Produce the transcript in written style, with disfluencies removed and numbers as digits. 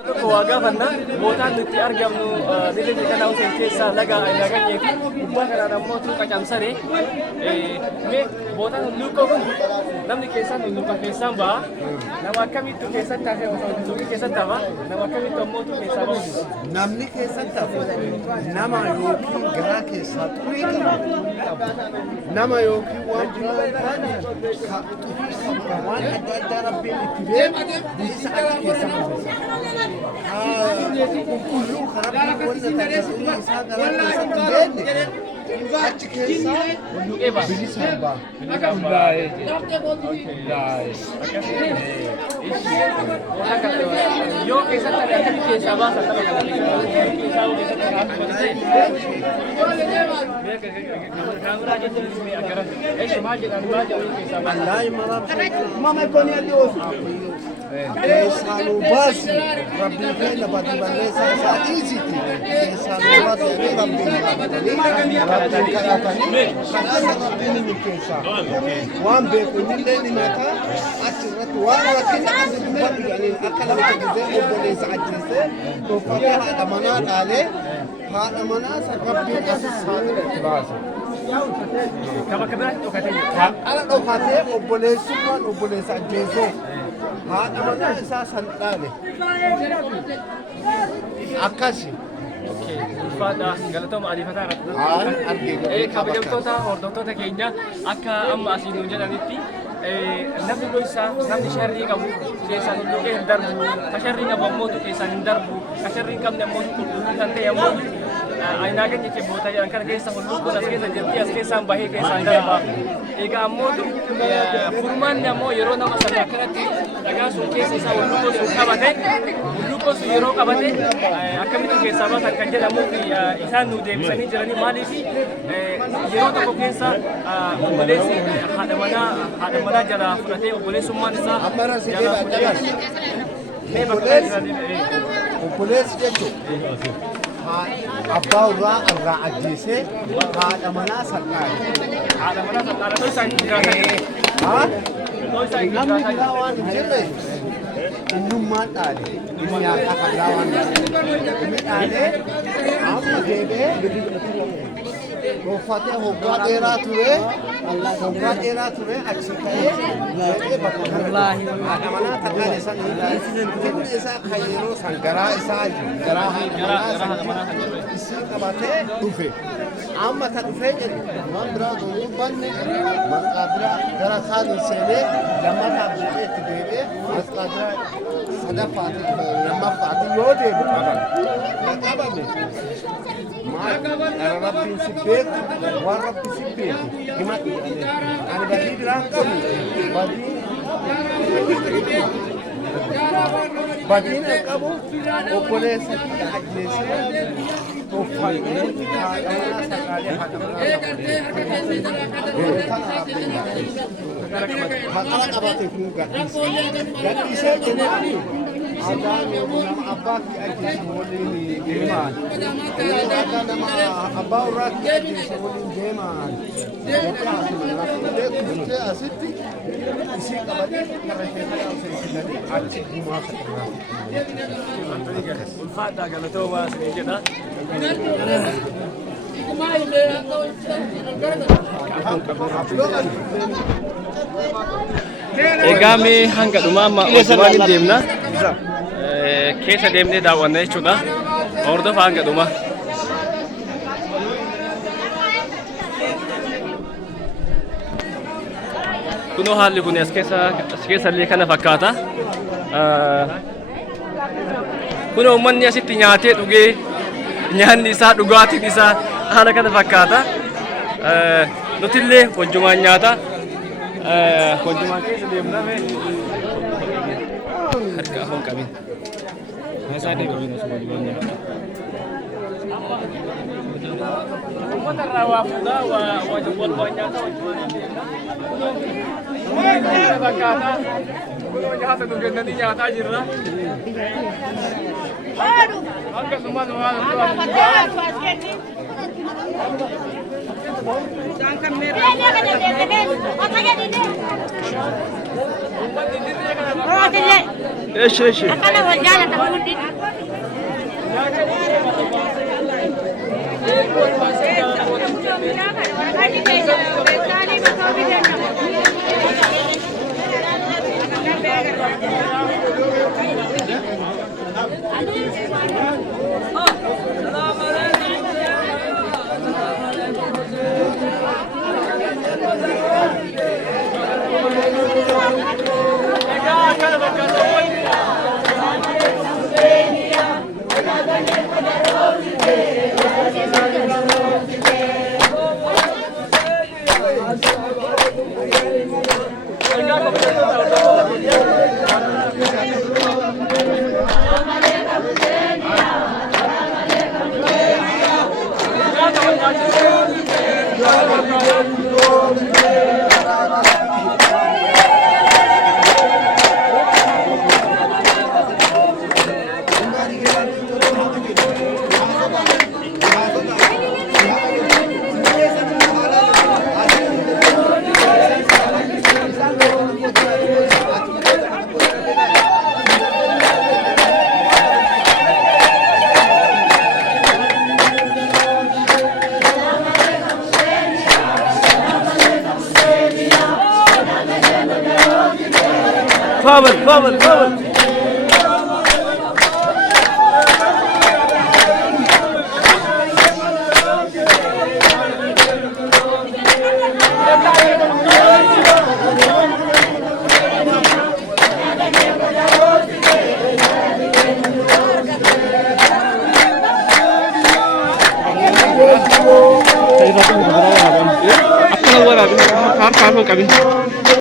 Wagaafanna bootaan nuti argamnu diinagdee kana Hussein keessaa laga Ayyaaganyee fi gubbaa kanaan ammoo tuuqa Camsaree mee bootaan hulluuqoo kun namni keessaan hulluuqa keessaan ba'a nama akkamitti keessatti taasise hulluuqii keessatti ta'a nama akkamitti ammoo tu keessaa bahu namni keessatti tafu nama yookiin garaa keessaa xurii qabu nama yookiin waan biraa waan adda addaa rabbiin itti beeku isa achi keessa hambisa. Qulqulluu kan rabbiin wanta tajaajila isaa garaa keessatti beekne achi keessaa bilisaan ba'a. Yoo keessatti akkamitti keessaa baasa qaba kana keessaa kaameraa jechuun agarra maal jedhan maal jedhan keessaa baasa. Allah imaram mama koni adi osu. Sanu basi rabbi keenya badi balleessa isaa dhiisiti. Sanu basi rabbi kadhatanii kadhata rabbiin ni keessaa. Waan beeku illee ni mata achirratti waan rakkina kan dubbatu jedhanii akka lafa gisee obboleessa ajjeesee dhokfatee haadha manaa dhaalee haadha manaa rabbiin asirratti baase. Kama kabira dhokatee ala dhokatee obboleessummaan obboleessa ajjeesee haadha manaa isaa san dhaale akkasi. Ulfaadha galatooma adiifataa irratti kabajamtoota hordoftoota keenya akka amma asiin nuun jedhanitti namni gosa namni sharrii qabu keessaan hulluuqee hin darbu ka sharrii qabu ammoo keessaan hin darbu ka sharrii hin qabne ammoo qulqulluu kan ta'e ammoo Ayyaaganyee jibboota jedhan kana keessa hulluuqoon as keessa jirti as keessaan bahee keessaan darba. Egaa ammoo furmaanni ammoo yeroo nama sana akkanatti dhagaa sun keessa isaa hulluuqoo sun qabate hulluuqoo sun yeroo qabate akkamitti keessaa baasan kan jedhamuuf isaan nu deebisanii jiranii maaliif yeroo tokko keessa obboleessi haadha manaa jala fudhatee obboleessummaan isaa jala obboleessi jechuun abbaa irraa ajjeesee haadha manaa salphaadha. Haadha manaa salphaadha isaan jiraatan. Namni biraa waan hin jirre innummaan dhaale inni nyaataa kan waan inni dhaalee amma deebi'ee gonfatee hoggaa dheeraa ture achi ka'ee deebi'ee bakka haadha manaa takkaan isa inni isaa kan yeroo san garaa isaa garaa haadha manaa isii qabatee dhufe amma ta dhufee jedhu waan biraa dubbanne maqaa biraa gara kaaniin seenee lammataaf bu'ee itti deebi'ee maqaa biraa sadaffaati lammaffaati yoo deebi qabame rabbiin si beeku waan rabbi si beeku himadhu ani badii biraan qabu badiin hin qabu obboleessa ajjeesee toffatee haadha manaa saqaalee haadha manaa qabate kun gadhiisee jennaani adaan nama abbaa fi ajjeessu waliin deemaan adaan nama abbaa irraa fi ajjeessu waliin deemaan kuttee asitti isii qabatee karra keessaa seensisanii achi gumaa kadhannaa. Ulfaadhaa galatoomaa isin jedha. Egaa mee hanga dhumaa amma osumaan hin deemna. Keessa deemnee daawwanna jechuudha. Hordofaa hanga dhumaa. Kunoo haalli kun as keessallee kana fakkaata. Kunoo uummanni asitti nyaatee dhugee nyaanni isaa dhugaatiin isaa haala kana fakkaata. Nutillee hojjumaan nyaata. Hojjumaan keessa deemname harka afaan qabin. Haasaa deebiin osoo hojjumaan nyaata. Uummata irraa waa fuudhaa wal nyaata hojjumaan deemna. Kunoo fakkaata. Kunoo nyaata nu kennanii nyaataa jirra. Akkasumas waan ايش ايش فاضل فاضل فاضل